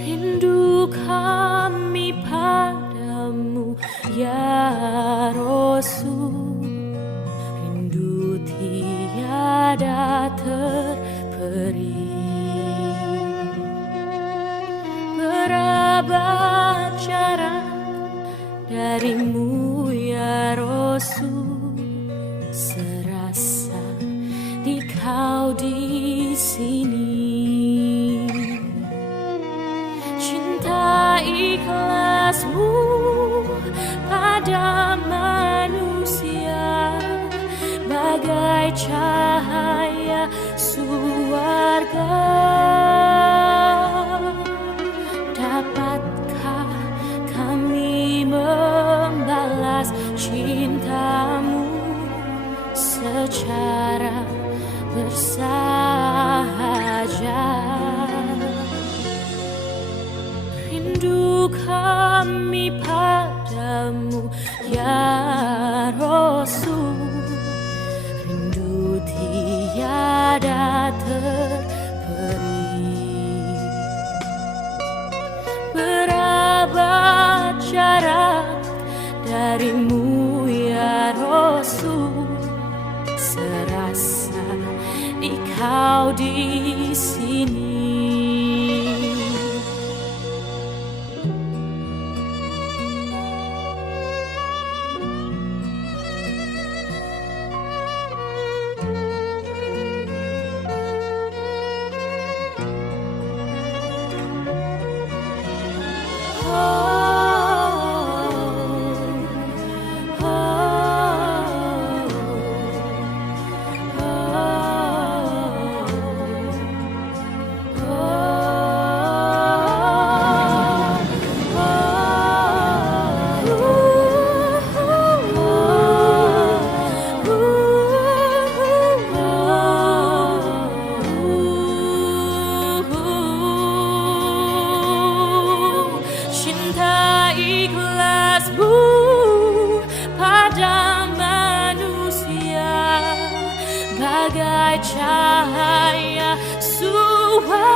Rindu kami padamu ya Rasul, rindu tiada terperi. Berabad jarak darimu ya Rasul, serasa di kau di sini. Cinta ikhlasmu pada manusia bagai cahaya surga. Dapatkah kami membalas cintamu secara bersahaja? Rindu kami padamu ya Rasul, rindu tiada terperi. Berabad jarak darimu ya Rasul, serasa di kau di sini. Cinta ikhlasmu pada manusia bagai cahaya surga.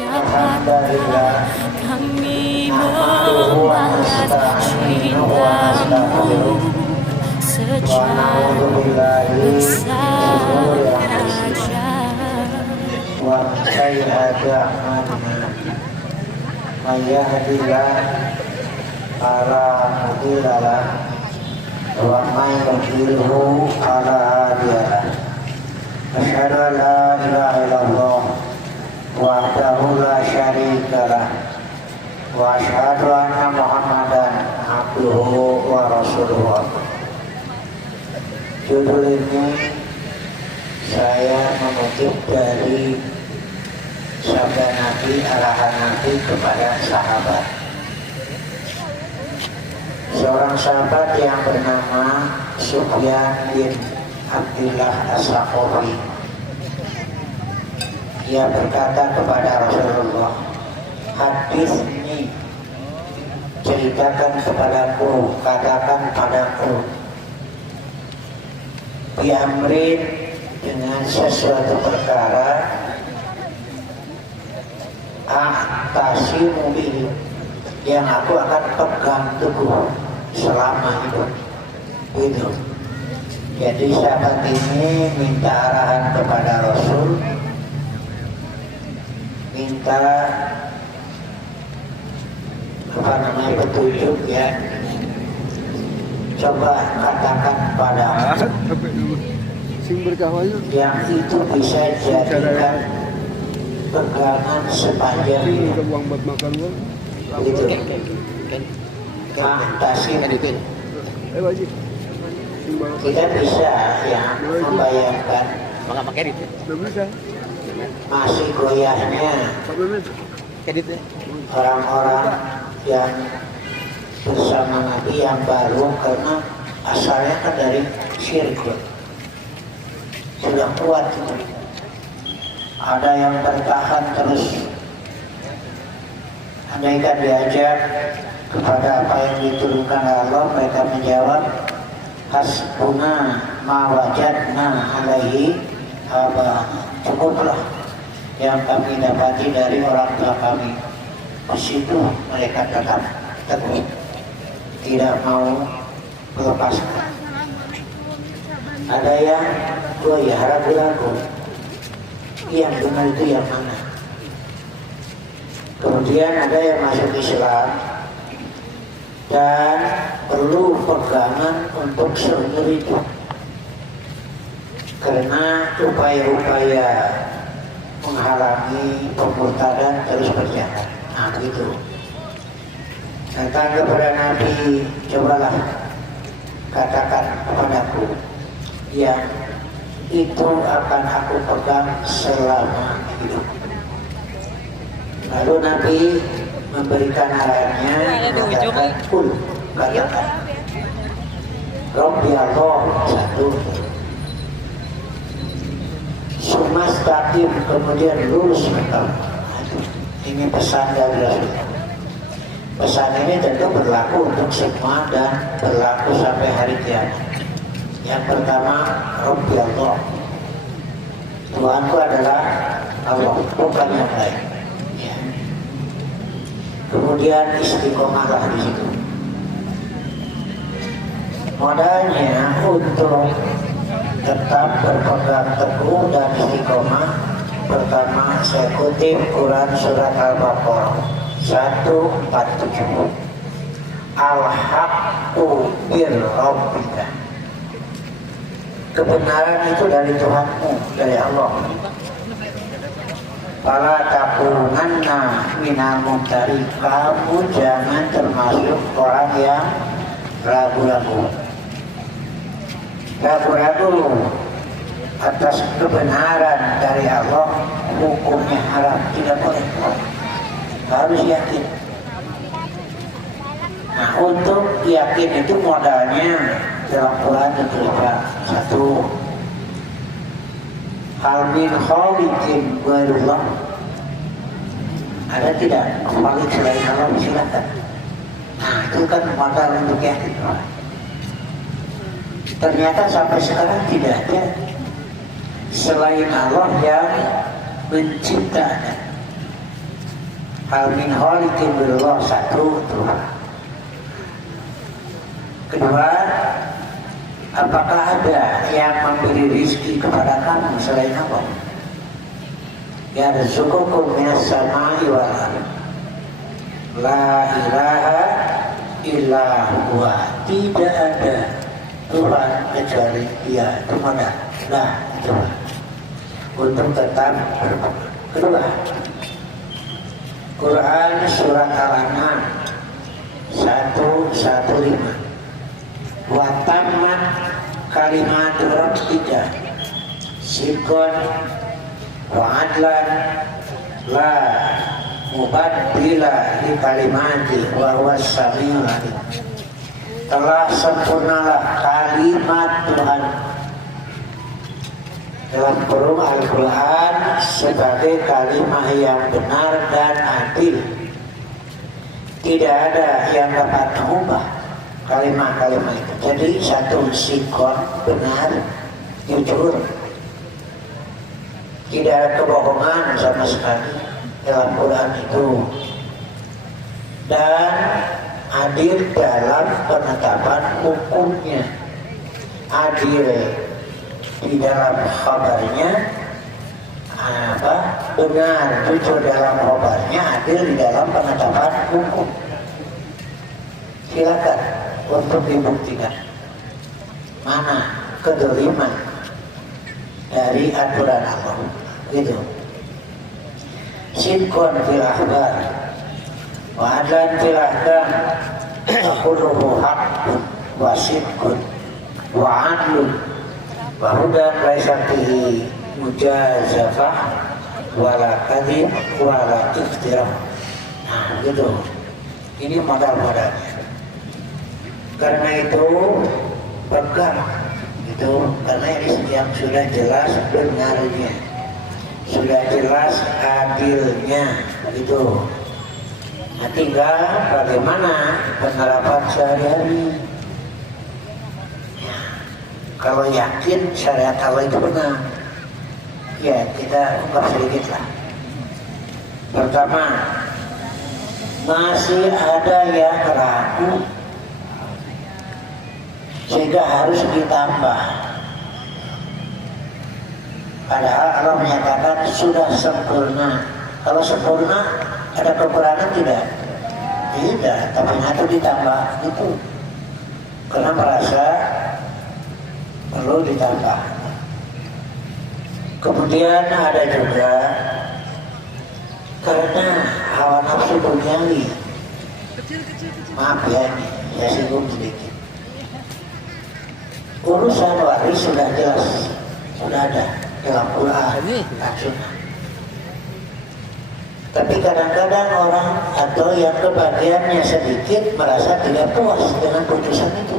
Dapatkah kami membalas cintamu secara bersahaja? Wa sayyi'ata a'malina may yahdihillahu fala mudilla lahu wa may yudlilhu fala hadiya lahu. Asyhadu an la ilaha illallah wahdahu la syarika lahu wa asyhadu anna Muhammadan abduhu wa rasuluhu. Judul ini saya mengutip dari sabda Nabi, arahan Nabi kepada sahabat. Seorang sahabat yang bernama Sufyan bin Abdullah As-Saqafi, ia berkata kepada Rasulullah, hadis ini ceritakan kepadaku, katakan padaku, biamrin, dengan sesuatu perkara, ahtasimu bihi, yang aku akan pegang teguh selama hidup. Itu. Jadi sahabat ini minta arahan kepada Rasul, minta petunjuk ya. Coba katakan pada yang itu bisa jadikan pegangan sepanjang hidup. Gitu. Kita bisa ya membayangkan masih goyahnya orang-orang yang bersama Nabi yang baru, karena asalnya kan dari syirik, sudah kuat. Ada yang bertahan terus, andaikan diajak kepada apa yang diturunkan Allah, mereka menjawab hasbuna ma wajadna alaihi aba, cukuplah yang kami dapati dari orang tua kami. Di situ mereka tetap teguh, tidak mau melepaskan. Ada yang ya ragu-ragu, yang benar itu yang mana. Kemudian ada yang masuk Islam dan perlu pegangan untuk seumur hidup, karena upaya-upaya menghalangi pemurtadan terus berjalan. Nah gitu. Datang kepada Nabi, cobalah katakan kepadaku yang itu akan aku pegang selama hidup. Lalu Nabi memberikan arahannya, mengatakan kul, katakan Rabbi Allah satu, sumas takim, kemudian lurus engkau. Ini pesan dari Rasulullah. Pesan ini tentu berlaku untuk semua dan berlaku sampai hari kiamat. Yang pertama, Rabbi Allah, Tuhanku adalah Allah, bukan yang lain. Ya. Kemudian istiqomahlah di situ. Modalnya untuk tetap berpegang teguh dan istiqomah. Pertama, saya kutip Quran surat Al-Baqarah 147. Al-haqqu bir rabbika. Kebenaran itu dari Tuhanmu, dari Allah. Fala takunanna minal mumtari. Kamu jangan termasuk orang yang ragu-ragu. Ragu-ragu atas kebenaran dari Allah, hukumnya haram, tidak boleh. Harus yakin. Nah, untuk yakin itu modalnya dalam Quran terdapat satu, hal min khaliqin ghairullah. Ada tidak khaliq selain Allah? Silakan. Nah, itu kan modal untuk yakin. Ternyata sampai sekarang tidak ada selain Allah yang menciptakan. Hal min khaliqin ghairullah satu, Tuhan. Kedua, apakah ada yang memberi rizki kepada kamu selain Allah? Ya rizqukum minas sama'i wal ardh. La ilaha illa huwa. Tidak ada Tuhan kecuali Dia. Itu mana? Nah, itu untuk tetap berpegang. Kedua, Quran surat Al-An'am 115. Wa tammat kalimatu rabbika sidqan wa adlan la mubaddila li kalimati wa huwas samiul alim. Telah sempurnalah kalimat Tuhan dalam kurung Al-Quran sebagai kalimat yang benar dan adil. Tidak ada yang dapat mengubah kalimat-kalimat itu. Jadi satu sikon benar, jujur, tidak ada kebohongan sama sekali dalam Quran itu, dan adil dalam penetapan hukumnya. Adil di dalam kabarnya, benar, jujur dalam kabarnya, adil di dalam penetapan hukum. Silakan untuk dibuktikan mana kedoliman dari aturan Allah. Gitu. Sidqun fil akhbar wa adlan fil ahkam kulluhu haqqun wa sidqun wa adlun wa hudan laisa fihi mujazafah wala kadhib wala iftirah. Nah, gitu. Ini modal-modalnya. Karena itu pegang itu, karena ini yang sudah jelas benarnya, sudah jelas adilnya gitu. Nah, tinggal bagaimana penerapan sehari-hari. Ya, kalau yakin syariat Allah itu benar, ya kita ungkap sedikit lah. Pertama, masih ada yang ragu sehingga harus ditambah. Padahal Allah menyatakan sudah sempurna. Kalau sempurna ada kekurangan tidak? Tidak, tapi harus ditambah itu. Karena merasa perlu ditambah. Kemudian ada juga karena hawa nafsu duniawi. Maaf ya, saya singgung sedikit. Urusan waris sudah jelas, sudah ada dalam Quran dan Sunnah. Tapi kadang-kadang orang atau yang kebagiannya sedikit merasa tidak puas dengan putusan itu.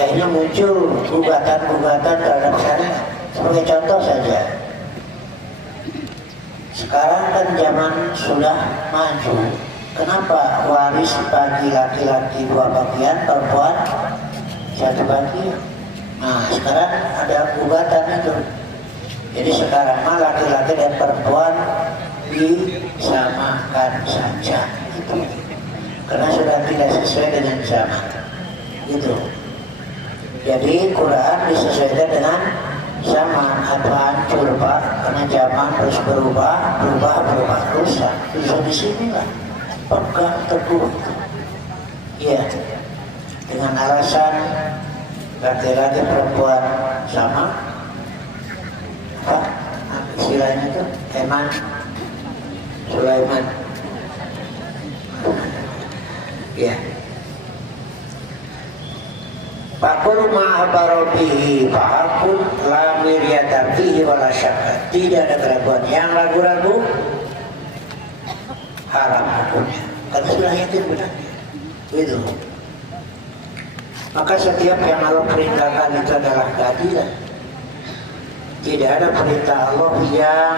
Akhirnya muncul gugatan-gugatan terhadap syariat. Sebagai contoh saja, sekarang kan zaman sudah maju. Kenapa waris bagi laki-laki 2 bagian, perempuan 1 bagian? Nah, sekarang ada gugatan itu. Jadi sekarang mah laki-laki dan perempuan disamakan saja. Itu. Karena sudah tidak sesuai dengan zaman. Itu. Jadi Quran disesuaikan dengan zaman atau hancur Pak, karena zaman terus berubah, rusak. Bisa di sini lah, pegang teguh. Iya, dengan alasan laki-laki perempuan sama, apa istilahnya itu, Eman, Sulaiman. Ya. Fakul ma'abarobihi fa'akul la miryatan fihi wala syakka. Tidak ada keraguan. Yang ragu-ragu haram hukumnya. Karena sudah yakin benarnya. Gitu. Maka setiap yang Allah perintahkan itu adalah keadilan. Tidak ada perintah Allah yang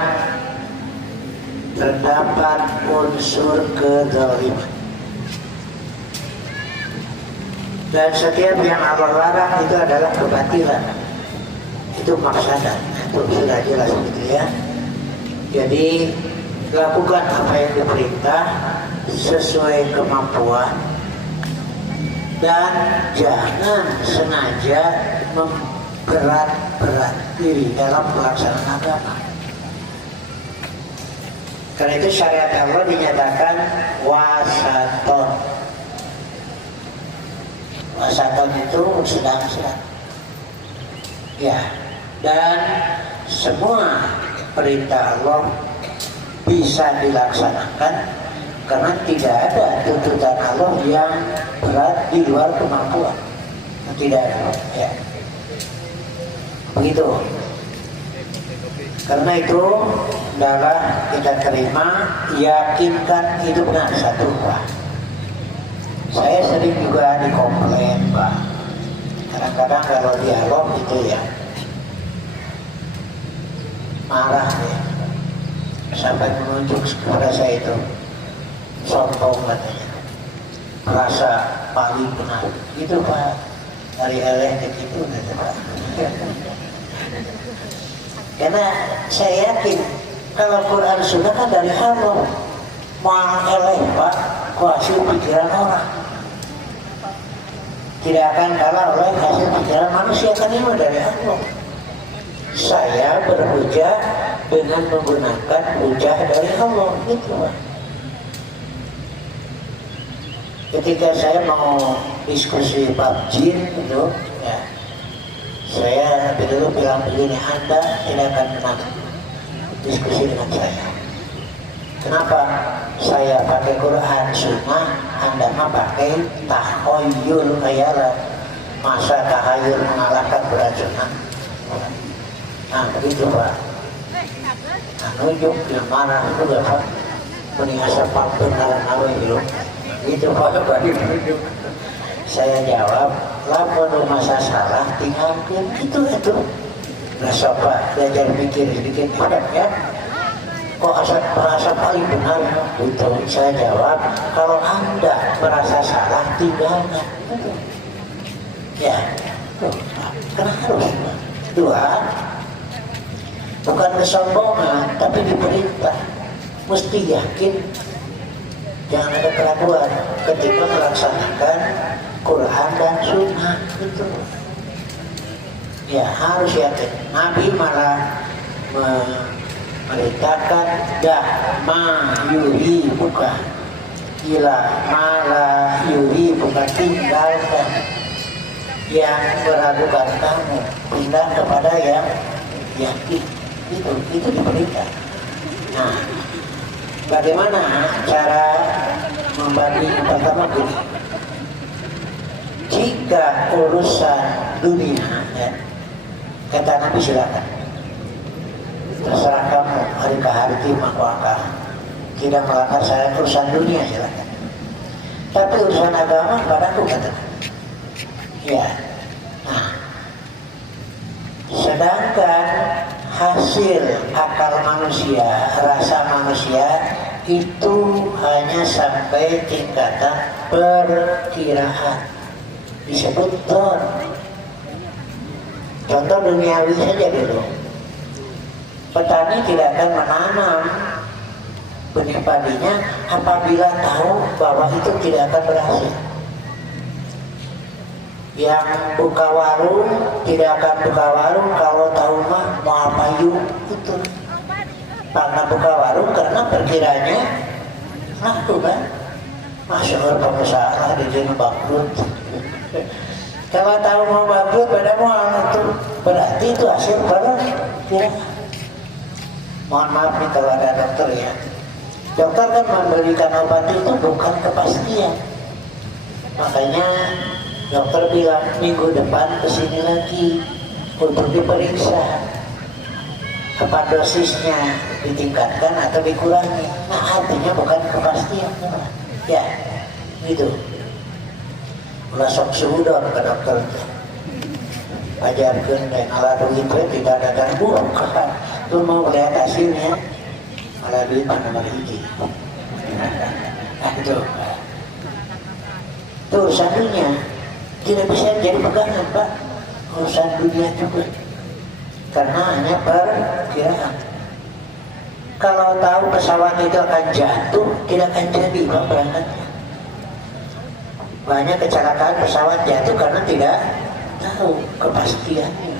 terdapat unsur kezaliman. Dan setiap yang Allah larang itu adalah kebatilan. Itu maksadan. Itu sudah jelas gitu ya. Jadi lakukan apa yang diperintah sesuai kemampuan. Dan jangan sengaja memberat-berat diri dalam pelaksanaan agama. Karena itu syariat Allah dinyatakan wasaton. Wasaton itu sedang-sedang. Ya, dan semua perintah Allah bisa dilaksanakan karena tidak ada tuntutan Allah yang berat di luar kemampuan. Tidak ada, ya. Begitu. Karena itu adalah kita terima, yakinkan itu benar satu Pak. Saya sering juga dikomplain Pak. Kadang-kadang kalau dialog itu ya marah ya. Sampai menunjuk kepada saya itu sombong katanya. Merasa paling benar. Gitu Pak. Dari eleh itu gitu Pak. Karena saya yakin kalau Quran Sunnah kan dari Allah. Mau eleh Pak, hasil pikiran orang. Tidak akan kalah oleh hasil pikiran manusia, kan ini dari Allah. Saya berhujah dengan menggunakan hujah dari Allah, gitu Pak. Ketika saya mau diskusi bab jin itu, ya, saya dulu bilang begini, Anda tidak akan menang diskusi dengan saya. Kenapa? Saya pakai Quran Sunnah, Anda mah pakai tahoyul khayalan. Masa tahayul mengalahkan keracunan? Nah begitu Pak. Nah nunjuk yang marah itu gak Pak. Mending asap benaran awe gitu. Gitu Pak, nunjuk. Saya jawab, lamun masa salah tinggalkan itu. Nah sobat, belajar mikir sedikit ya. Kok merasa paling benar? Itu saya jawab, kalau Anda merasa salah, tinggalkan. Ya, karena harus. Dua, bukan kesombongan, tapi diperintah. Mesti yakin, jangan ada keraguan ketika melaksanakan Quran dan Sunnah itu. Ya harus yakin. Nabi malah memerintahkan dah ma yuri bukan ila mala yuri bukan, tinggalkan yang meragukan kamu, pindah kepada yang yakin. Itu diperintah. Nah, bagaimana cara membagi? Pertama begini, jika urusan dunia ya, kata Nabi silakan, terserah kamu, hari ke hari maka tidak melanggar syariat. Urusan dunia silakan, tapi urusan agama padaku kata. Ya, nah, sedangkan hasil akal manusia, rasa manusia itu hanya sampai tingkatan perkiraan, disebut don. Contoh duniawi saja dulu, petani tidak akan menanam benih padinya apabila tahu bahwa itu tidak akan berhasil. Yang buka warung tidak akan buka warung kalau tahu mah mau apa yuk itu. Karena buka warung karena perkiranya laku kan. Masyhur pengusaha di sini bangkrut. Kalau tahu mau bangkrut pada mau itu berarti itu hasil perkiraan. Mohon maaf nih kalau ada dokter ya. Dokter kan memberikan obat itu bukan kepastian. Makanya dokter bilang minggu depan kesini lagi untuk diperiksa apa dosisnya ditingkatkan atau dikurangi. Nah artinya bukan kepastian ya gitu. Ulah sok suudon ke dokter ajarkan dan ala duit tidak ada gangguan itu mau lihat hasilnya ala duit nomor hiji. Nah itu urusan dunia tidak bisa jadi pegangan Pak, urusan dunia juga karena hanya perkiraan. Kalau tahu pesawat itu akan jatuh, tidak akan jadi Pak berangkatnya. Banyak kecelakaan pesawat jatuh karena tidak tahu kepastiannya.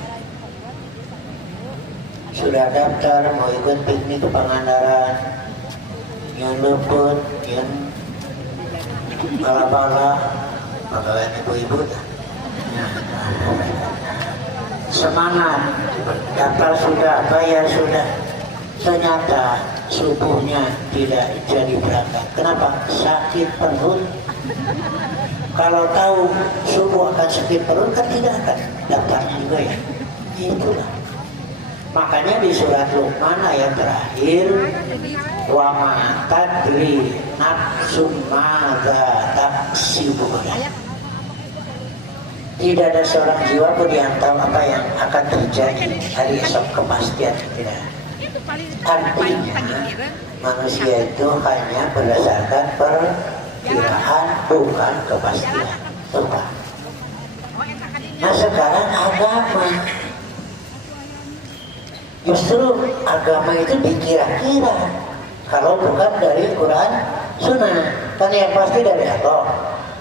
Sudah daftar mau ikut piknik ke Pangandaran, yang luput, yang bala-bala, pegawai ibu-ibu semangat, daftar sudah, bayar sudah, ternyata subuhnya tidak jadi berangkat. Kenapa? Sakit perut. Kalau tahu subuh akan sakit perut kan tidak akan daftarnya juga ya. Itulah. Makanya di surat Luqman ayat terakhir, wa ma tadri nafsum madza taksibu. Tidak ada seorang jiwa pun yang tahu apa yang akan terjadi hari esok, kepastian tidak. Artinya manusia itu hanya berdasarkan perkiraan, bukan kepastian. Coba. Nah sekarang agama, justru agama itu dikira-kira kalau bukan dari Quran Sunnah. Kan yang pasti dari Allah,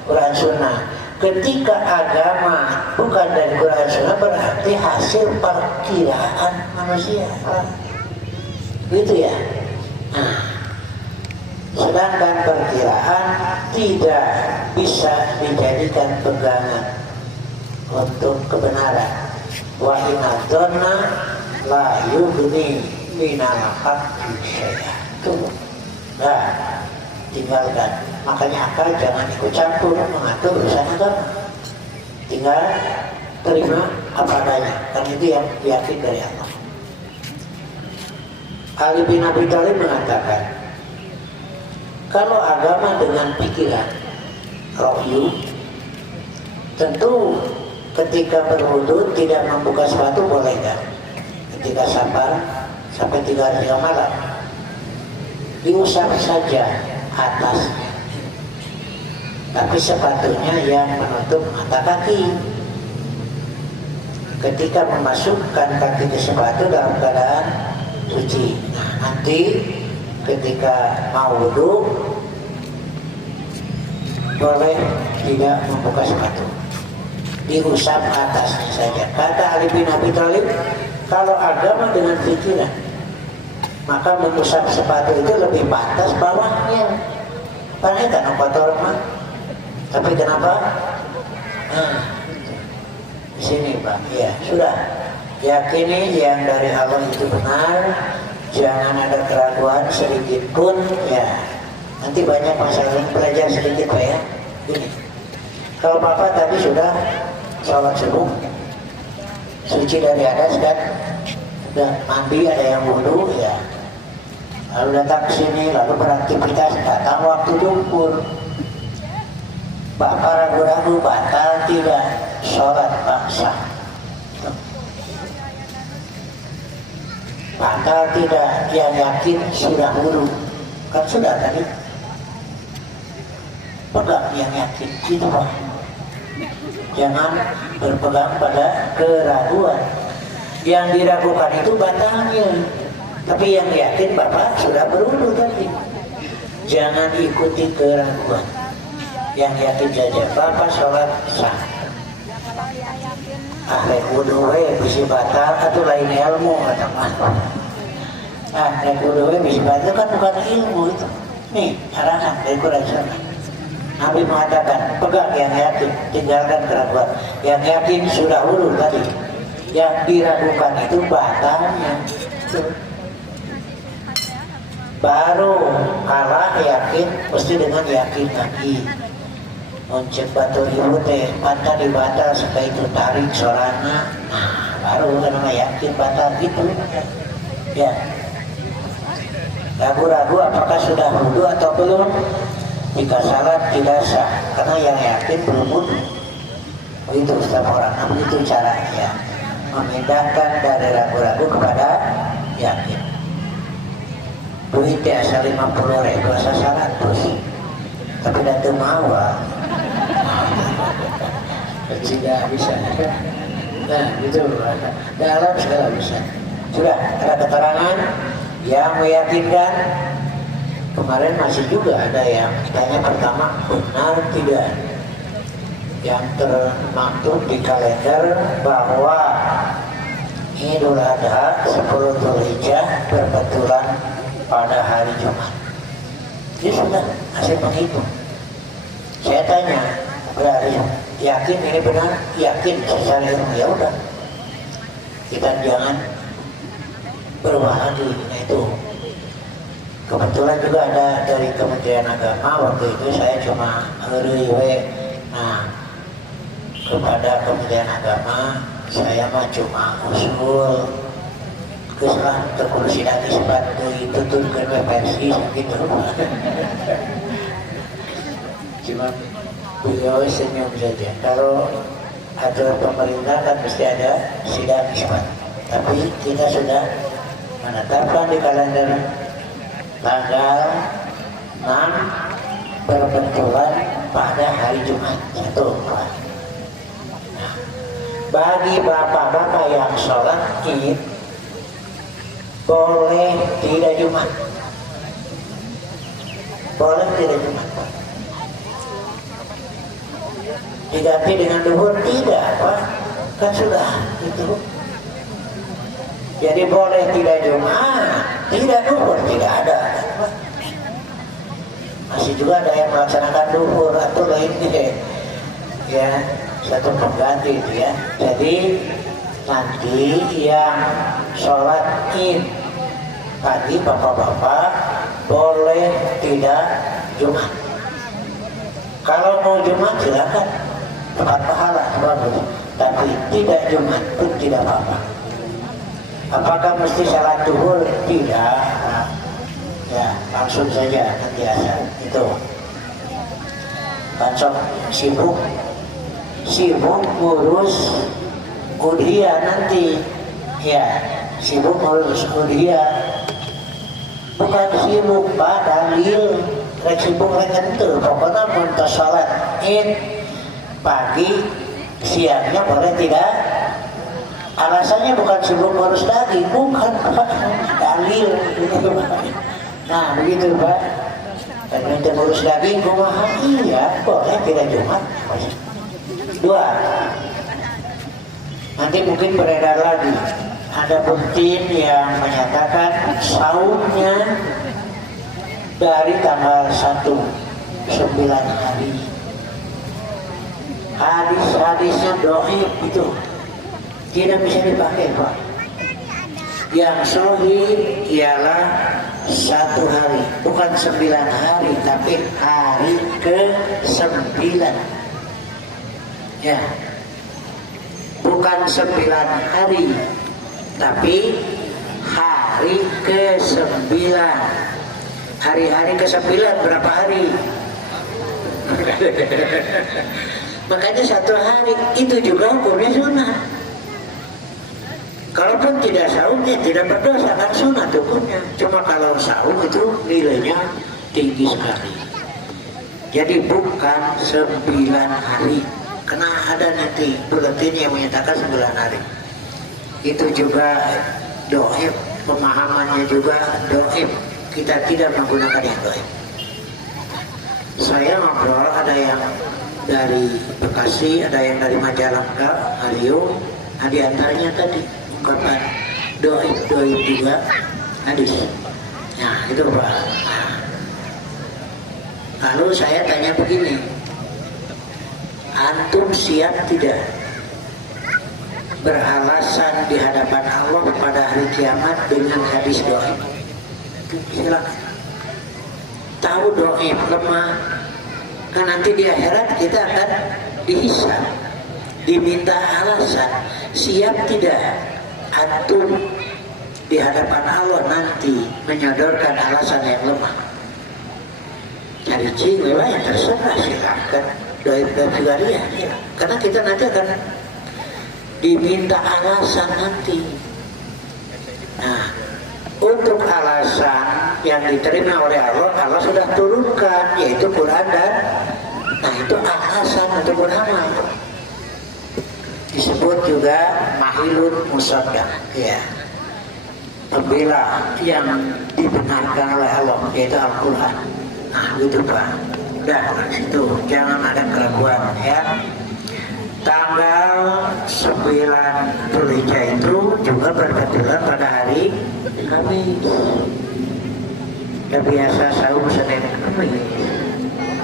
Quran Sunnah. Ketika agama bukan dari Quran Sunnah berarti hasil perkiraan manusia. Gitu ya. Nah, sedangkan perkiraan tidak bisa dijadikan pegangan untuk kebenaran. Wa inadzonna la yughni minal haqqi syai'an. Tuh. Nah, tinggalkan. Makanya akal jangan ikut campur mengatur urusan agama. Tinggal terima apa adanya. Kan itu yang yakin dari Allah. Ali bin Abi Thalib mengatakan, kalau agama dengan pikiran, rohyu, tentu ketika berwudu tidak membuka sepatu boleh kan? Ketika safar sampai 3 hari malam, diusap saja atasnya. Tapi sepatunya yang menutup mata kaki. Ketika memasukkan kaki ke sepatu dalam keadaan suci. Nah, nanti ketika mau wudhu boleh tidak membuka sepatu, diusap atasnya saja. Kata Ali bin Abi Thalib, kalau agama dengan pikiran, maka mengusap sepatu itu lebih pantas bawahnya. Paling kan kotor mah. Tapi kenapa? Di sini Pak, ya sudah. Yakini yang dari Allah itu benar, jangan ada keraguan sedikit pun ya. Nanti banyak masalah, belajar sedikit Pak ya. Gini, kalau Bapak tadi sudah sholat subuh, suci dari atas dan sudah mandi, ada yang wudhu ya, lalu datang ke sini, lalu beraktivitas, datang waktu duhur, Bapak ragu-ragu batal tidak sholat paksa. Batal tidak, yang yakin sudah wudhu. Kan sudah tadi. Pegang yang yakin, itu Pak. Jangan berpegang pada keraguan. Yang diragukan itu batalnya. Tapi yang yakin Bapak sudah berwudhu tadi. Jangan ikuti keraguan. Yang yakin saja, Bapak sholat sah. Rek wudhu bisa batal atau lain ilmu atau apa? Rek wudhu bisa batal kan bukan ilmu itu. Nih arahan dari Quran Sunnah. Nabi mengatakan pegang yang yakin, tinggalkan keraguan. Yang yakin sudah wudhu tadi. Yang diragukan itu batalnya. Baru kalah yakin mesti dengan yakin lagi. Mencek batu ibu teh patah dibatal supaya itu tarik sorana, nah baru karena yakin batal gitu ya. Ragu-ragu apakah sudah wudhu atau belum, jika salat tidak sah karena yang yakin belum wudhu. Begitu Ustaz orang, nah begitu caranya memindahkan dari ragu-ragu kepada yakin. Duit asal 50.000 asal 100, tapi datu mawa tidak bisa. Nah itu dalam segala bisa. Sudah ada keterangan yang meyakinkan. Kemarin masih juga ada yang tanya pertama benar tidak yang termaktub di kalender bahwa Idul Adha 10 Dzulhijjah berbetulan pada hari Jumat. Ini sudah hasil menghitung. Saya tanya, berarti yakin ini benar? Yakin secara ilmu, ya udah. Kita jangan berwahana. Nah itu. Kebetulan juga ada dari Kementerian Agama, waktu itu saya cuma ngeriwe. Nah, kepada Kementerian Agama, saya mah cuma usul kesalahan terkursi lagi sepatu itu tuh ke versi gitu. Cuma beliau senyum saja. Kalau aturan pemerintah kan mesti ada sidang isbat. Tapi kita sudah menetapkan di kalender tanggal 6 berbenturan pada hari Jumat. Itu Pak. Nah, bagi bapak-bapak yang sholat Id boleh tidak Jumat. Boleh tidak Jumat. Diganti dengan duhur tidak Pak, kan sudah itu. Jadi boleh tidak Jumat, tidak duhur, tidak ada kan, Pak. Masih juga ada yang melaksanakan duhur atau lainnya ya, satu pengganti itu ya. Jadi nanti yang sholat Id pagi bapak-bapak boleh tidak Jumat. Kalau mau Jumat silakan, dapat pahala bagus. Tapi tidak Jumat pun tidak apa-apa. Apakah mesti salat duhur? Tidak. Ya langsung saja nanti asal itu. Langsung sibuk ngurus udhiyah nanti. Ya sibuk ngurus udhiyah. Bukan sibuk Pak, dalil. Rek sibuk rek entu. Pokoknya untuk sholat Id pagi siangnya boleh tidak. Alasannya bukan sibuk ngurus daging, bukan Pak. dalil. Nah begitu Pak. Dan minta ngurus daging kumaha? Iya boleh beda Jumat. Dua. Nanti mungkin beredar lagi. Ada bukti yang menyatakan saumnya dari tanggal 1 9 hari. Hadis-hadisnya dhaif itu tidak bisa dipakai Pak. Yang sahih ialah 1 hari, bukan 9 hari, tapi hari ke-9. Ya, bukan 9 hari, tapi hari ke-9. Hari-hari ke-9 berapa hari? Makanya 1 hari itu juga hukumnya sunat. Kalaupun tidak saum ya tidak berdosa, kan sunat hukumnya. Cuma kalau saum itu nilainya tinggi sekali. Jadi bukan 9 hari. Karena ada nanti buletin yang menyatakan 9 hari. Itu juga dhaif, pemahamannya juga dhaif. Kita tidak menggunakan yang dhaif. Saya ngobrol, ada yang dari Bekasi, ada yang dari Majalengka, Harium. Nah, di antaranya tadi ungkapan dhaif juga hadis. Nah itu Pak. Lalu saya tanya begini, antum siap tidak beralasan di hadapan Allah pada hari kiamat dengan hadis dhaif? Silakan. Tahu dhaif lemah, kan nanti di akhirat kita akan dihisab, diminta alasan. Siap tidak antum di hadapan Allah nanti menyodorkan alasan yang lemah? Cari cinglah yang terserah, silakan. Dhaif dan juga dia, karena kita nanti akan diminta alasan nanti. Nah, untuk alasan yang diterima oleh Allah, Allah sudah turunkan, yaitu Quran dan nah itu alasan untuk beramal. Disebut juga mahilun musaddaq, ya, pembela yang dibenarkan oleh Allah, yaitu Al-Quran. Nah gitu Pak. Udah situ, jangan ada keraguan ya. Tanggal 9 Dzulhijjah itu juga berkebetulan pada hari Kamis. Ya biasa saum Senin Kamis,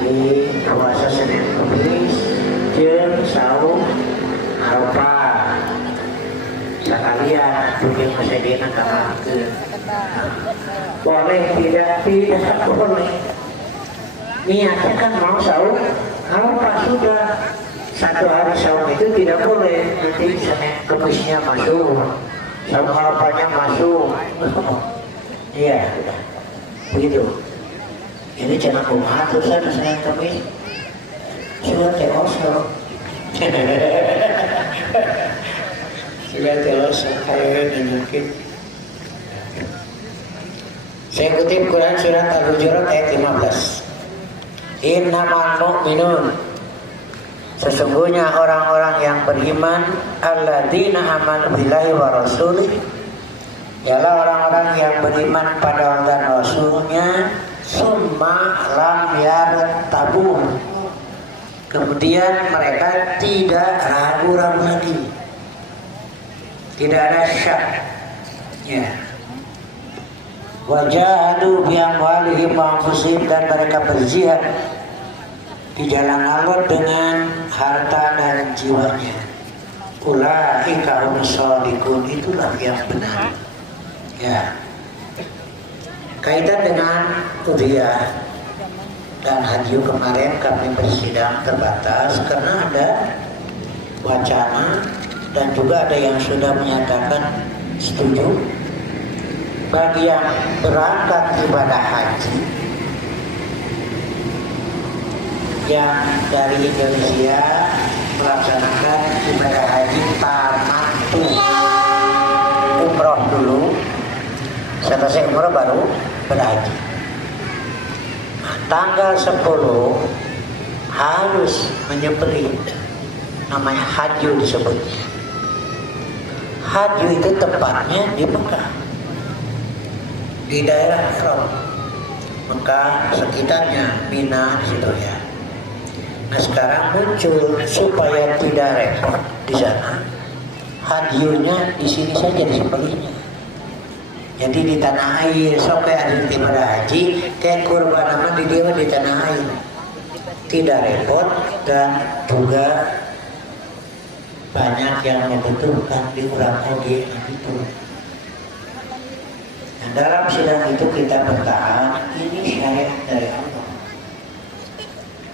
di puasa Senin Kamis, jeung saum Arafah. Sekalian bikin kesedina kamakeun. Boleh tidak boleh. Niatnya kan mau saum Arafah sudah. 1 hari saum itu tidak boleh, nanti Senin Kamisnya masuk, saum Arafahnya masuk. Iya, begitu. Ini jangan kumaha terusan Senin Kamis. Sudah teos. Sudah teos kayak penyakit. Saya kutip Quran surat Al-Hujurat ayat 15. Innamal mu'minun, sesungguhnya orang-orang yang beriman, alladzina amanu billahi wa rasulih, ialah orang-orang yang beriman pada Allah dan Rasulnya, summa lam yartabu, kemudian mereka tidak ragu-ragu lagi, tidak ada syak, ya. Wajahadu bi amwalihim wa anfusihim, dan mereka berjihad di jalan Allah dengan harta dan jiwanya. Ulaika humus shadiqun, itulah yang benar. Ya. Kaitan dengan udhiyah dan haji kemarin kami bersidang terbatas karena ada wacana dan juga ada yang sudah menyatakan setuju bagi yang berangkat ibadah haji yang dari Indonesia melaksanakan ibadah haji tamattu, umroh dulu, selesai umroh baru berhaji. Tanggal 10 harus menyembelih, namanya haji disebutnya. Haji itu tempatnya di Mekah. di daerah Arab, Mekah sekitarnya, Mina di situ ya. Nah sekarang muncul supaya tidak repot di sana, hadyunya di sini saja disembelihnya. Jadi di tanah air, sampai ada ibadah haji, kayak kurban nama di dia di tanah air, tidak repot dan juga banyak yang membutuhkan di orang oge itu. Nah, dalam sidang itu kita bertahan, ini syariat dari Allah.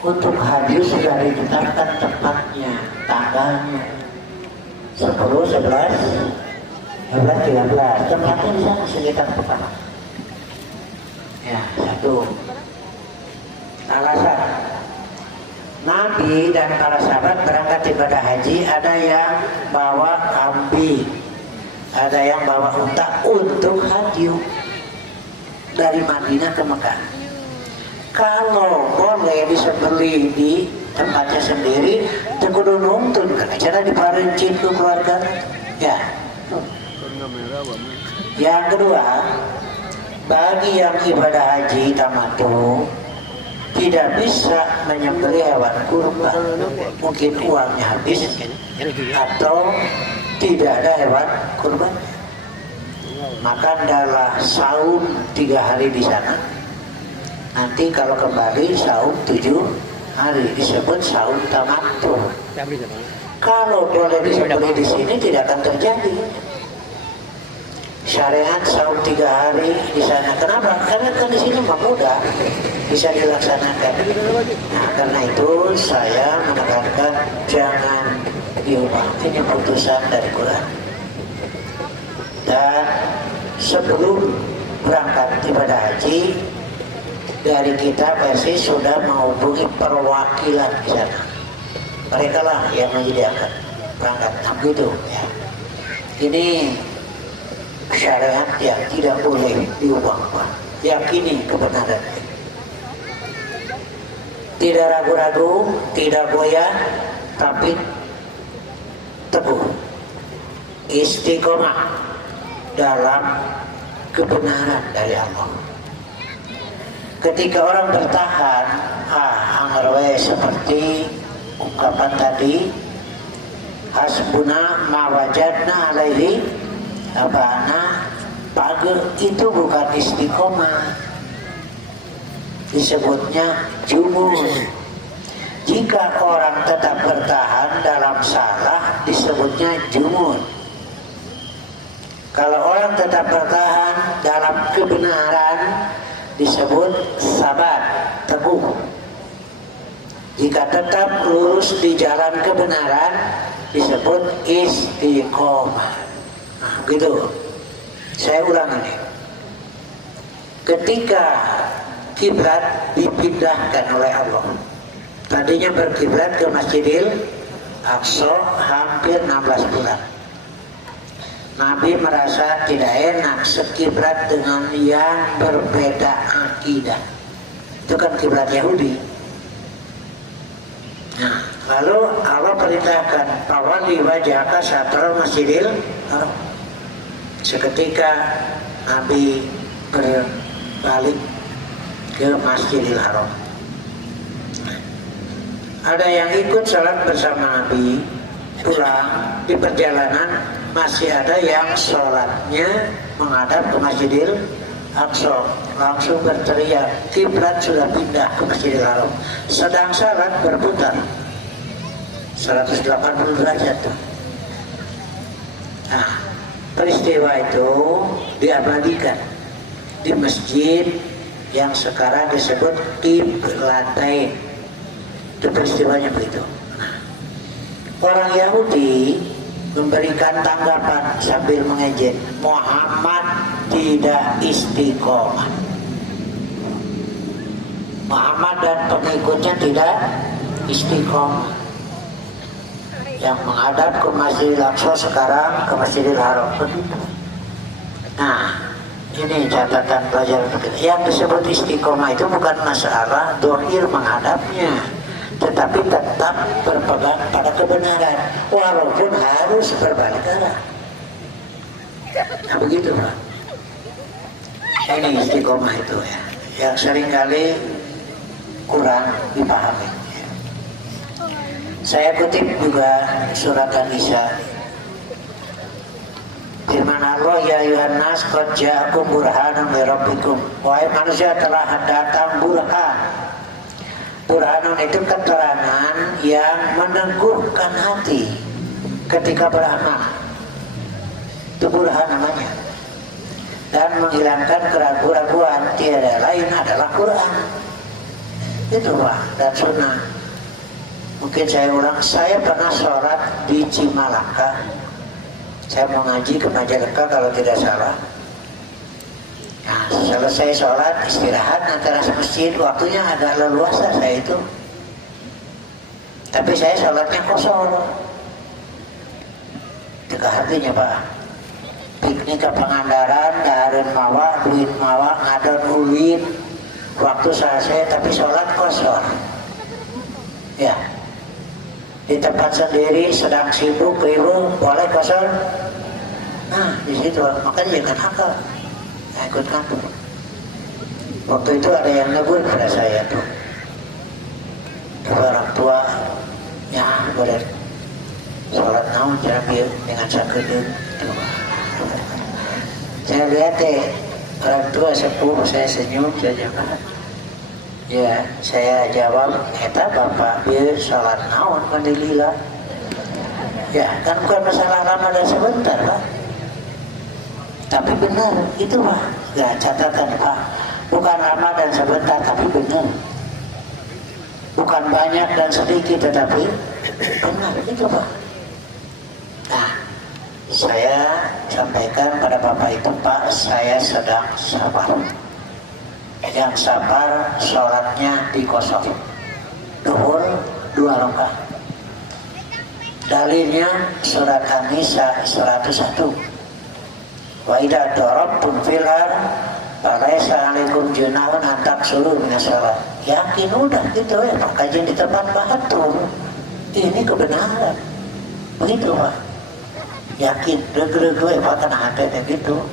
Untuk haji sudah ditetapkan tempatnya, tanggalnya 10, 11, 13, tempatnya di sana sekitar tepat. Ya, satu. Alasan Nabi dan para sahabat berangkat ibadah haji, ada yang bawa kambing, ada yang bawa unta untuk haji dari Madinah ke Mekah. Kalau boleh disembelih di tempatnya sendiri, tekudu nuntun karena cara diparencin ke keluarga. Ya. Yang kedua, bagi yang ibadah haji tamattu tidak bisa menyembelih hewan kurban, mungkin uangnya habis atau tidak ada hewan kurban, maka adalah saum 3 hari di sana. Nanti kalau kembali saum 7 hari, disebut saum tamattu. Kalau boleh disembelih di sini tidak akan terjadi syariat saum 3 hari di sana. Kenapa? Karena kan di sini mah mudah bisa dilaksanakan. Nah, karena itu saya menekankan jangan diubah. Ini putusan dari Quran. Dan sebelum berangkat ibadah haji, dari kita versi sudah menghubungi perwakilan di sana. Mereka lah yang menyediakan berangkat. Nah, begitu ya. Ini syariat yang tidak boleh diubah-ubah. Yakini kebenarannya. Tidak ragu-ragu, tidak goyah, tapi teguh. Istiqomah dalam kebenaran dari Allah. Ketika orang bertahan, anggarwe seperti ungkapan tadi, hasbuna ma wajadna alaihi abana, page itu bukan istiqomah, disebutnya jumur. Jika orang tetap bertahan dalam salah, disebutnya jumur. Kalau orang tetap bertahan dalam kebenaran, disebut sabar, teguh. Jika tetap lurus di jalan kebenaran, disebut istiqomah. Nah, gitu. Saya ulang ini. Ketika kiblat dipindahkan oleh Allah, tadinya berkiblat ke Masjidil Aqsa hampir 16 bulan. Nabi merasa tidak enak sekiblat dengan yang berbeda akidah. Itu kan kiblat Yahudi. Nah, lalu Allah perintahkan fawalli wajhaka syatral Masjidil Haram. Seketika Nabi berbalik ke Masjidil Haram. Ada yang ikut salat bersama Nabi, pulang di perjalanan masih ada yang sholatnya menghadap ke Masjidil Aqsa, langsung berteriak, kiblat sudah pindah ke Masjidil Haram. Sedang salat berputar 180 derajat. Nah, peristiwa itu diabadikan di masjid yang sekarang disebut Qiblatain. Itu peristiwanya begitu. Nah, orang Yahudi memberikan tanggapan sambil mengejek, Muhammad tidak istiqomah. Muhammad dan pengikutnya tidak istiqomah. Yang menghadap ke Masjidil Aqsa sekarang ke Masjidil Haram. Nah, ini catatan pelajaran kita. Yang disebut istiqomah itu bukan masalah dohir menghadapnya, tetapi tetap berpegang pada kebenaran walaupun harus berbalik arah. Nah begitu Pak. Ini istiqomah itu ya, yang seringkali kurang dipahami. Saya kutip juga surat An-Nisa. Firman Allah, ya ayuhan nas qad ja'akum burhanun min rabbikum. Wahai manusia, telah datang burhan. Burhanun itu keterangan yang meneguhkan hati ketika beramal. Itu burhan namanya. Dan menghilangkan keraguan-keraguan, tiada lain adalah Quran. Itu Pak, dan sunnah. Mungkin saya ulang, saya pernah sholat di Cimalaka. Saya mau ngaji ke Majalengka kalau tidak salah. Nah, selesai sholat, istirahat antara masjid, waktunya agak leluasa saya itu. Tapi saya sholatnya kosong. Teka hatinya Pak. Piknik ke Pangandaran, dahareun mawa, duit mawa, ngadon ulin. Waktu selesai, tapi sholat kosong. Ya. Di tempat sendiri sedang sibuk, keliru, boleh kosong. Nah, di situ makanya jangan akal. Nah, ikut kantor. Waktu itu ada yang negur pada saya tuh. Orang tua, ya boleh sholat naon jambil dengan sakedeun. Saya lihat orang tua sepuh, saya senyum saja. Ya, saya jawab, eta bapak biar sholat naon mandilila. Ya, kan bukan masalah lama dan sebentar Pak. Tapi benar, itu Pak. Ya, catatan Pak. Bukan lama dan sebentar, tapi benar. Bukan banyak dan sedikit, tetapi benar, itu Pak. Nah, saya sampaikan pada bapak itu, Pak, saya sedang sabar. Yang sabar sholatnya dikosong. Duhur 2 rakaat. Dalilnya surat An-Nisa 101. Wa idza darabtum fil ardh falaisa 'alaikum junahun an taqsuru min shalah. Yakin udah gitu ya Pak, kajian di tempat bahatur. Ini kebenaran. Begitu Pak. Yakin, reg-reg Pak, karena hati gitu.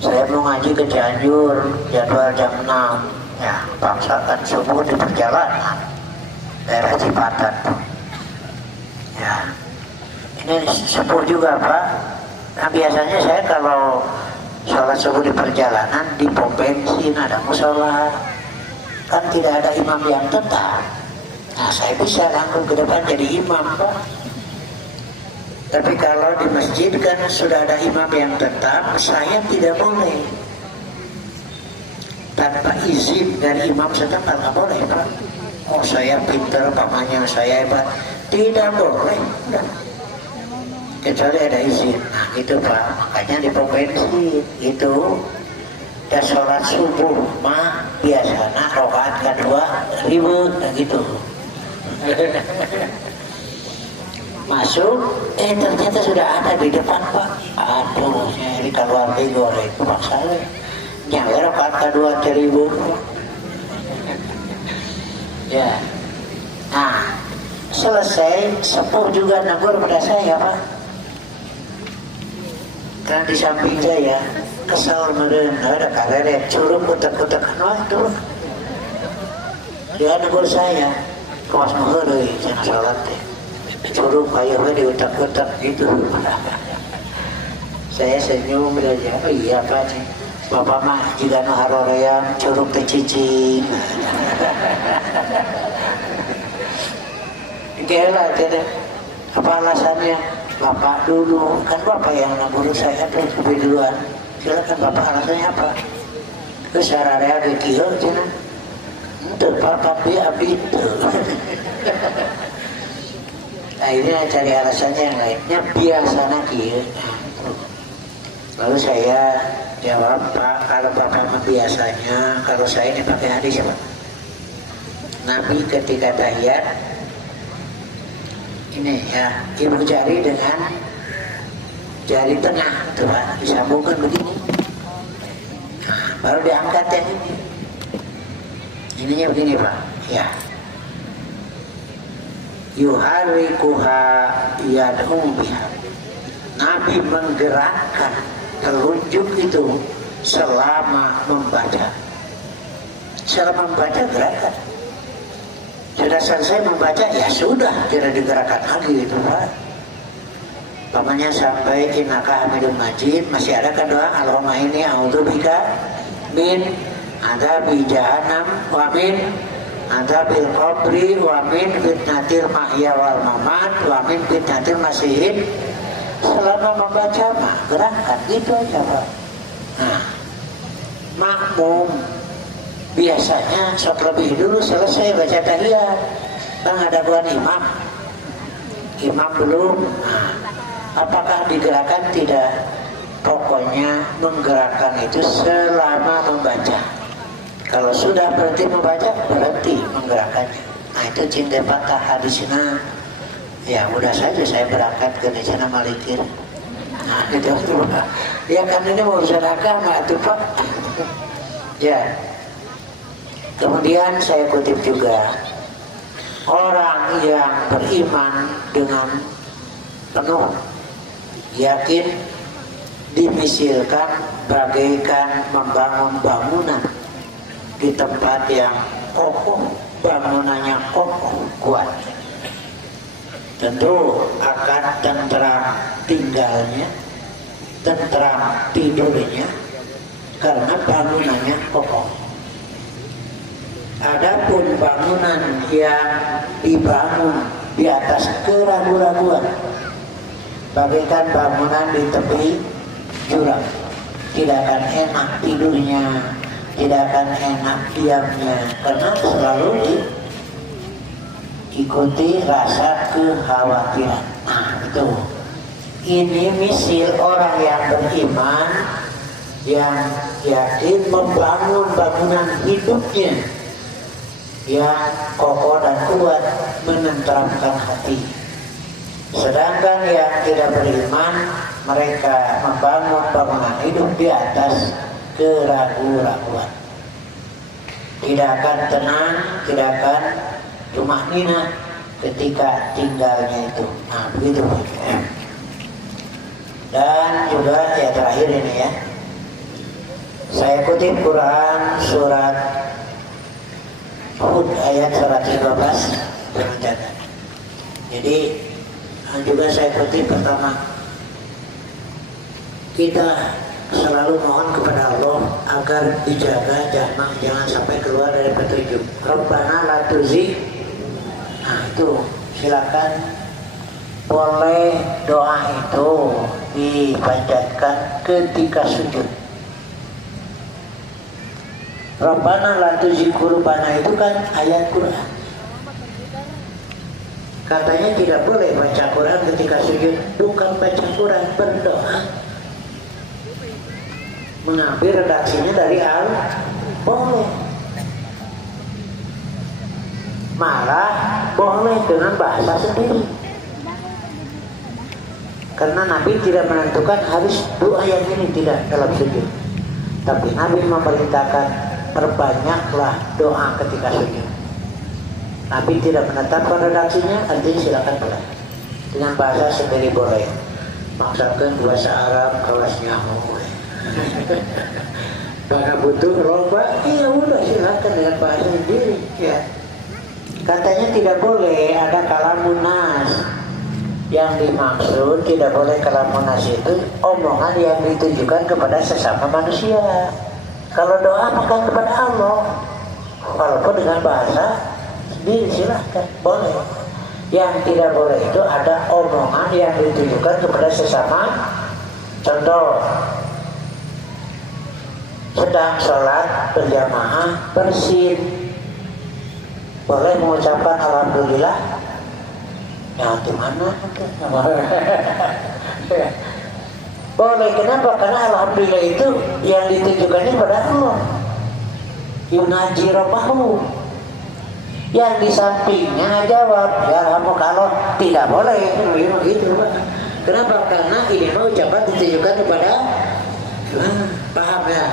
Saya mau ngaji ke Cianjur, jadwal jam 6. Ya, paksakan subuh di perjalanan. Daerah Cipatat. Ya, ini sepuh juga Pak. Nah biasanya saya kalau sholat subuh di perjalanan, di pom bensin ada musola. Kan tidak ada imam yang tetap. Nah saya bisa langsung ke depan jadi imam Pak. Tapi kalau di masjid kan sudah ada imam yang tetap, saya tidak boleh. Tanpa izin dari imam setempat nggak boleh Pak. Oh saya pinter, pamannya saya hebat. Tidak boleh. Kecuali ada izin. Nah itu Pak, makanya di pom bensin itu. Dan sholat subuh mah biasanya rakaat kedua ribut gitu. Masuk, ternyata sudah ada di depan Pak. Aduh, saya ini keluar digoreng Pak saya. Nyampe rakaat kedua ribut. Ya. Nah, selesai sepuh juga negur pada saya Pak. Kan di samping saya kesal meren, ada kareret curug kutek-kutekan waktu. Dia negur saya, kawas mengerai jangan sholat deh. Curug kayaknya diutak-utak gitu. Saya senyum saja. Oh iya Pak, Bapak mah jika no harorean curug tecicing. Gila tidak. Apa alasannya? Bapak dulu, kan Bapak yang naguru saya tuh lebih duluan. Silakan Bapak alasannya apa? Ke sararea ge kieu cenah. Teu Bapak dia abdi teu. Akhirnya cari alasannya yang lainnya biasanya kieu. Lalu saya jawab, Pak, kalau Bapak mah biasanya, kalau saya ini pakai hadis Pak. Nabi ketika tahiyat ini ya, ibu jari dengan jari tengah tuh Pak, disambungkan begini. Nah, baru diangkat yang ini. Ininya begini Pak, ya. Yuharikuha yad'um biha. Nabi menggerakkan telunjuk itu selama membaca. Selama membaca gerakan. Sudah selesai membaca, ya sudah, tidak digerakkan lagi itu Pak. Pamannya sampai innaka hamidum majid, masih ada kan doa Allahumma inni a'udzubika min adzabi jahannam wa min adzabil qabri wa min fitnatil mahya wal mamat wa min fitnatil masiihid. Selama membaca mah gerakan gitu aja Pak. Nah, makmum biasanya sok lebih dulu selesai baca tahiyat, kan ada buat imam belum. Nah, apakah digerakkan? Tidak. Pokoknya menggerakkan itu selama membaca. Kalau sudah berhenti membaca, berhenti menggerakkannya. Nah itu cinta patah hadisnya. Ya mudah saja saya berangkat ke Necana Malikir. Nah itu Pak. Ya kan ini mau urusan agama itu Pak. Ya. Kemudian saya kutip juga, orang yang beriman dengan penuh yakin dimisilkan bagaikan membangun bangunan di tempat yang kokoh, bangunannya kokoh, kuat. Tentu akan tentram tinggalnya, tentram tidurnya, karena bangunannya kokoh. Adapun bangunan yang dibangun di atas keraguan-raguan, bagaikan bangunan di tepi jurang, tidak akan enak tidurnya, tidak akan enak diamnya, karena selalu diikuti rasa kekhawatiran. Nah itu, ini misil orang yang beriman, yang yakin membangun bangunan hidupnya yang kokoh dan kuat, menenteramkan hati. Sedangkan yang tidak beriman, mereka membangun bangunan hidup di atas keraguan-raguan. Tidak akan tenang, tidak akan tumakninah ketika tinggalnya itu. Nah begitu. Dan juga ya terakhir ini ya, saya kutip Quran surat Hud ayat 115 berkata. Jadi juga saya kutip pertama, kita selalu mohon kepada Allah agar dijaga jangan sampai keluar dari petunjuk. Rabbana la tuzigh. Nah itu silakan, boleh doa itu dipanjatkan ketika sujud. Rabbana la tuzigh qulubana itu kan ayat Quran. Katanya tidak boleh baca Quran ketika sujud. Bukan baca Quran, berdoa. Mengambil redaksinya dari boleh. Malah boleh dengan bahasa sendiri. Karena Nabi tidak menentukan harus doa yang ini tidak dalam sujud. Tapi Nabi memerintahkan perbanyaklah doa ketika sujud. Nabi tidak menetapkan redaksinya, artinya silakan boleh. Dengan bahasa sendiri boleh. Maksudkan bahasa Arab kelasnya boleh. Maka butuh roba, iya udah silakan dengan bahasa sendiri. Ya. Katanya tidak boleh ada kalamun nas. Yang dimaksud tidak boleh kalamun nas itu omongan yang ditujukan kepada sesama manusia. Kalau doa bukan kepada Allah, walaupun dengan bahasa sendiri silahkan, boleh. Yang tidak boleh itu ada omongan yang ditujukan kepada sesama. Contoh, sedang sholat berjamaah bersin, boleh mengucapkan alhamdulillah. Ya di mana? Boleh, kenapa? Karena alhamdulillah itu yang ditujukannya kepada Allah. Yunaji rabbahu. Yang di sampingnya jawab, ya kamu kalau tidak boleh gitu Pak. Kenapa? Karena ini mau ucapan ditujukan kepada paham ya.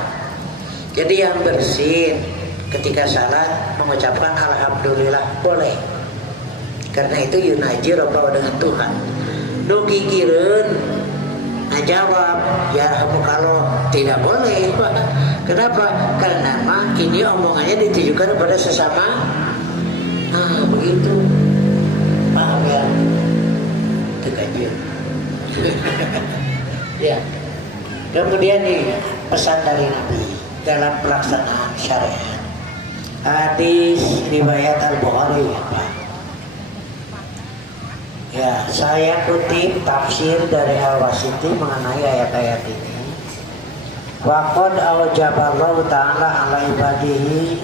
Jadi yang bersin ketika salat mengucapkan alhamdulillah boleh. Karena itu yunaji rabbahu dengan Tuhan. Nu gigireun Nah jawab, ya kalau tidak boleh, Pak. Kenapa? Karena ini omongannya ditujukan kepada sesama. Nah begitu, paham ya? Terkajut. Ya. Kemudian nih pesan dari Nabi dalam pelaksanaan syariat. Hadis riwayat Al-Bukhari, Pak. Ya, saya kutip tafsir dari Al-Wasiti mengenai ayat-ayat ini. Waqad aujaballahu ta'ala ala ibadihi,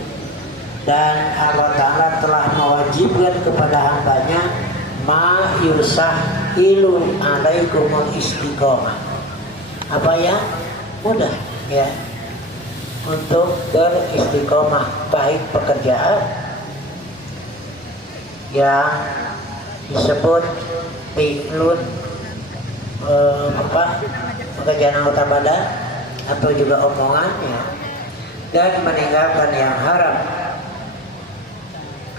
dan Allah Ta'ala telah mewajibkan kepada hambanya ma yusahilu alaikumul istiqomah. Apa ya? Mudah ya untuk beristiqomah, baik pekerjaan yang disebut fi'lun pekerjaan utamada atau juga omongannya, dan meninggalkan yang haram.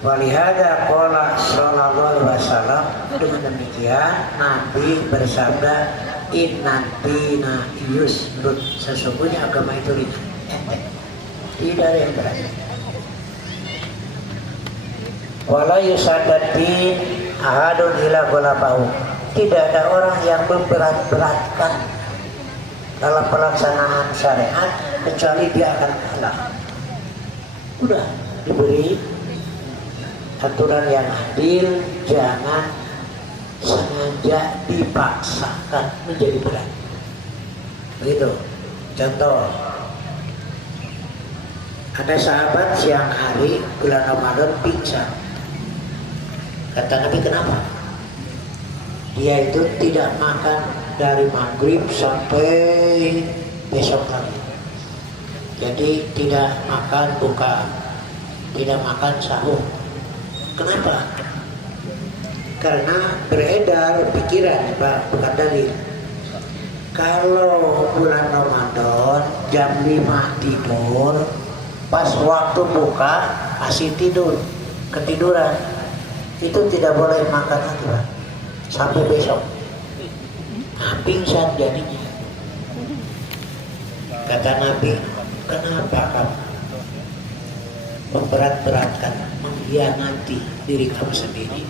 Walihada qala sallallahu alaihi wasallam, dengan demikian Nabi bersabda, inna dina yusrun, sesungguhnya agama itu ringan, tidak ada yang berat. Wala yusaddadin ahadun ila golabahu, tidak ada orang yang memberat-beratkan dalam pelaksanaan syariat kecuali dia akan kalah. Udah diberi aturan yang adil, jangan sengaja dipaksakan menjadi berat. Begitu. Contoh, ada sahabat siang hari bulan Ramadan pingsan. Kata Nabi, kenapa? Dia itu tidak makan dari maghrib sampai besok lagi. Jadi tidak makan buka, tidak makan sahur. Kenapa? Karena beredar pikiran, Pak, bukan dalil. Kalau bulan Ramadan jam 5 tidur, pas waktu buka masih tidur, ketiduran, itu tidak boleh makan lagi, Pak, sampai besok. Nah, pingsan jadinya. Kata Nabi, kenapa kamu memberat-beratkan, mengkhianati diri kamu sendiri?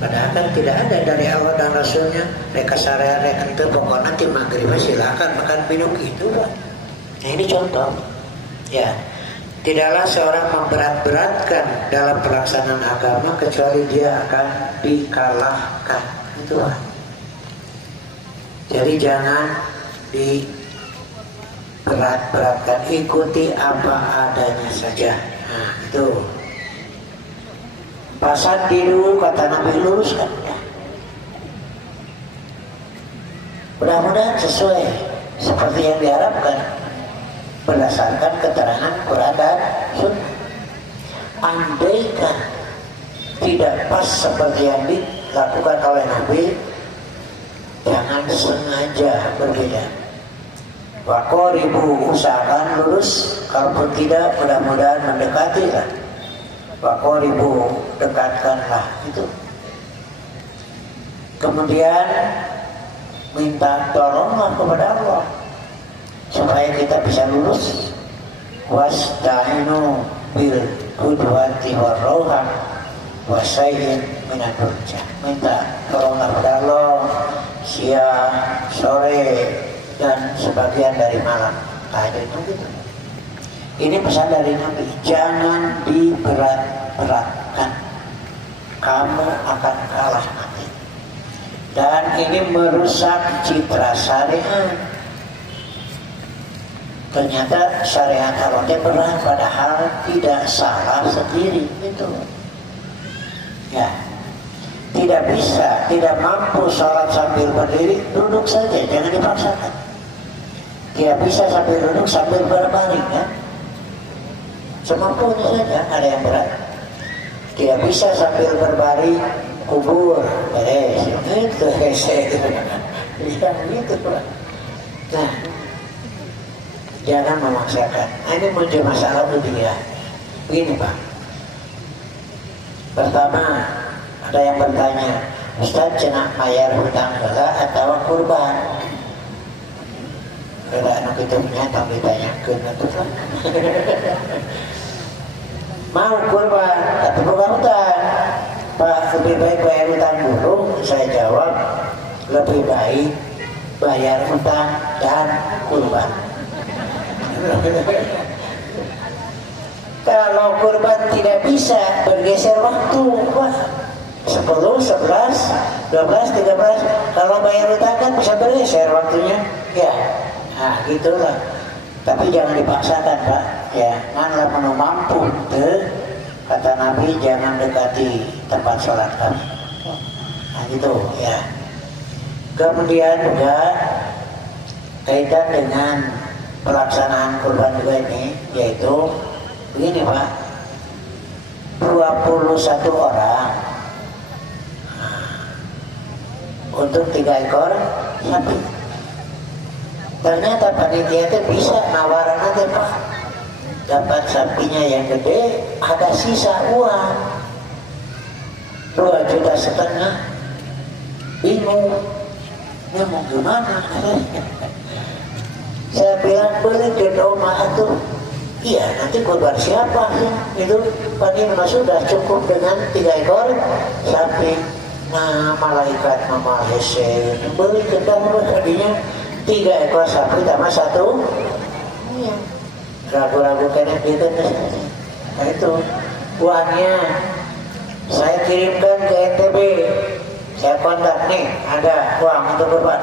Padahal kan tidak ada dari Allah dan Rasulnya mereka syariat itu pokoknya nanti maghrib silakan makan minum gitu, Pak. Nah ini contoh ya, tidaklah seorang memberat-beratkan dalam pelaksanaan agama kecuali dia akan dikalahkan, itu Pak. Jadi jangan diberat-beratkan, ikuti apa adanya saja. Nah itu. Pasal dulu kata Nabi, luruskan ya. Mudah-mudahan sesuai seperti yang diharapkan berdasarkan keterangan Quran dan Sunnah. Andaikan tidak pas seperti yang dilakukan oleh Nabi, jangan sengaja berbeda. Waqaribu, usahakan lurus, kalaupun tidak mudah-mudahan mendekati lah. Waqaribu, dekatkanlah itu. Kemudian minta tolonglah kepada Allah supaya kita bisa lurus. Wasta'inu bil qudwati warroha wasayyin minad durjah. Minta tolonglah kepada Allah siang, sore, dan sebagian dari malam. Tahajud itu gitu. Ini pesan dari Nabi, jangan diberat-beratkan, kamu akan kalah nanti. Dan ini merusak citra syariat. Ternyata syariat Allah berat, padahal tidak salah sendiri itu. Ya, tidak bisa, tidak mampu sholat sambil berdiri, duduk saja, jangan dipaksakan. Tidak bisa sambil duduk sambil berbaring ya. Semampunya saja, ada yang berat. Tidak bisa sambil berbaring kubur, itu yang itu. Nah, jangan memaksakan. Nah, ini muncul masalah dunia. Begini Pak. Pertama, ada yang bertanya, Ustaz cenah mayar hutang heula atawa kurban. Kada anu kitu nya tapi tanyakeun atuh. Mau kurban tapi bukan hutang. Pak, lebih baik bayar hutang dulu. Saya jawab, lebih baik bayar hutang dan kurban. Kalau kurban tidak bisa bergeser waktu, wah 10, 11, 12, 13. Kalau bayar hutang kan bisa bergeser waktunya, ya. Nah gitulah. Tapi jangan dipaksakan Pak, ya. Ngan lamun mampu, kata Nabi jangan dekati tempat sholat kami. Nah gitu, ya. Kemudian juga kaitan dengan pelaksanaan kurban juga ini, yaitu begini Pak, 21 orang untuk 3 ekor sapi. Ternyata panitia itu bisa nawaran aja Pak, dapat sapinya yang gede, ada sisa uang 2,5 juta. Bingung, ini mau gimana? Saya bilang boleh ke rumah itu. Iya, nanti kurban siapa ya? Itu pagi sudah cukup dengan 3 ekor sapi. Nah, malaikat mama hese beli ke rumah tadinya 3 ekor sapi sama 1. Iya. Ragu-ragu kena gitu. Nah itu uangnya saya kirimkan ke NTB. Saya kontak nih, ada uang untuk kurban.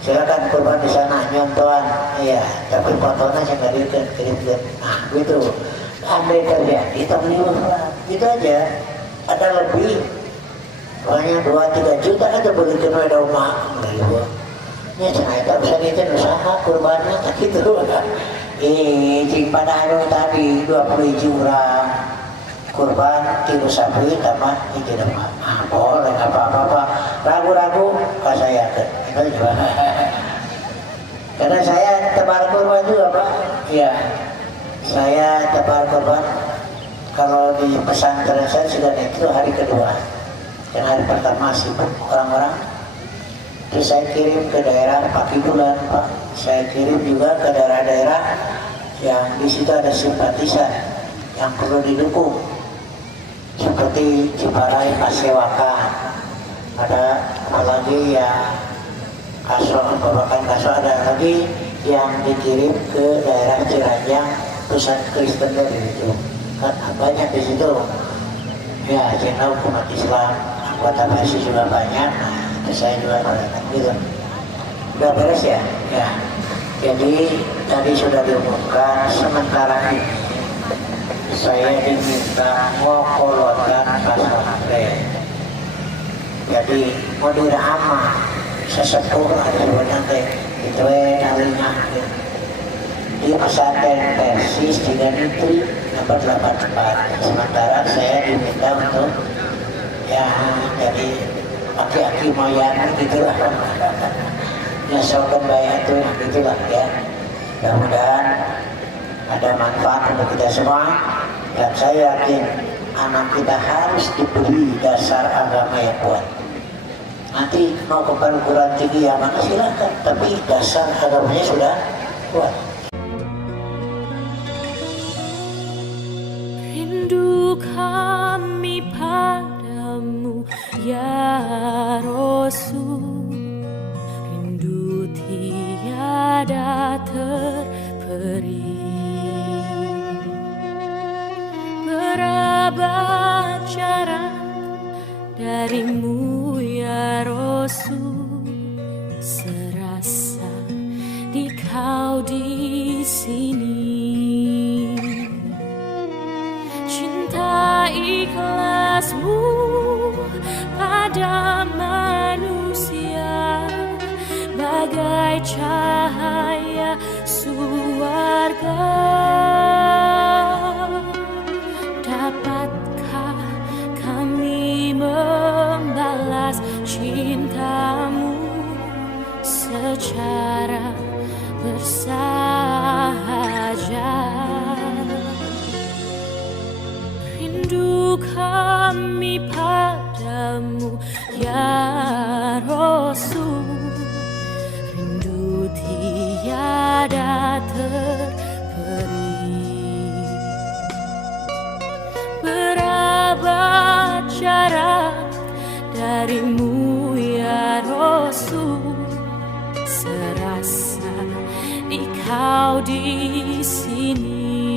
Silakan kurban di sana nyontohan, iya. Tapi fotonya saya nggak kirimkan. Nah, gitu. Andai terjadi, tapi gitu aja. Ada lebih, banyak 2-3 juta ada beli ke rumah. Ya, ternyata bisa itu usaha kurbannya, tak gitu. Cing pada anu tadi 20 jurang kurban 3 sapi tambah 3 demam. Boleh apa-apa. Ragu-ragu pas saya ke. Itu juga. Karena saya tebar kurban juga Pak. Iya. Saya tebar kurban. Kalau di pesantren saya sudah itu hari kedua. Dan hari pertama sibuk orang-orang. Terus saya kirim ke daerah Pakibulan Pak. Saya kirim juga ke daerah-daerah yang di situ ada simpatisan yang perlu didukung, seperti Ciparai, Pasewakan, ada apalagi ya Babakan Kaso, ada lagi yang dikirim ke daerah Ciranjang, pusat Kristen dari itu. Kan banyak di situ. Ya, channel umat Islam, anggota PSI juga banyak. Nah, saya juga merayakan gitu. Udah beres ya? Ya. Jadi tadi sudah diumumkan, sementara ini saya diminta ngokolotan pesantren. Jadi mau dirama sesepuh ada nanti itu nalinya di pesantren Persis di Ganitri nomor 84. Sementara saya diminta untuk ya jadi aki-aki moyang gitulah. Ya sopan bayar itu gitulah ya. Mudah-mudahan ada manfaat untuk kita semua, dan saya yakin anak kita harus diberi dasar agama yang kuat. Nanti mau ke perguruan tinggi ya mana silakan, tapi dasar agamanya sudah kuat. Rindu kami padamu ya Rasul, rindu tiada terperi. Berabad jarak darimu ya Rasul, serasa di kau di sini. Cinta ikhlasmu pada manusia bagai cahaya surga. Dapatkah kami membalas cintamu secara bersama? darimu ya Rasul, serasa di kau di sini.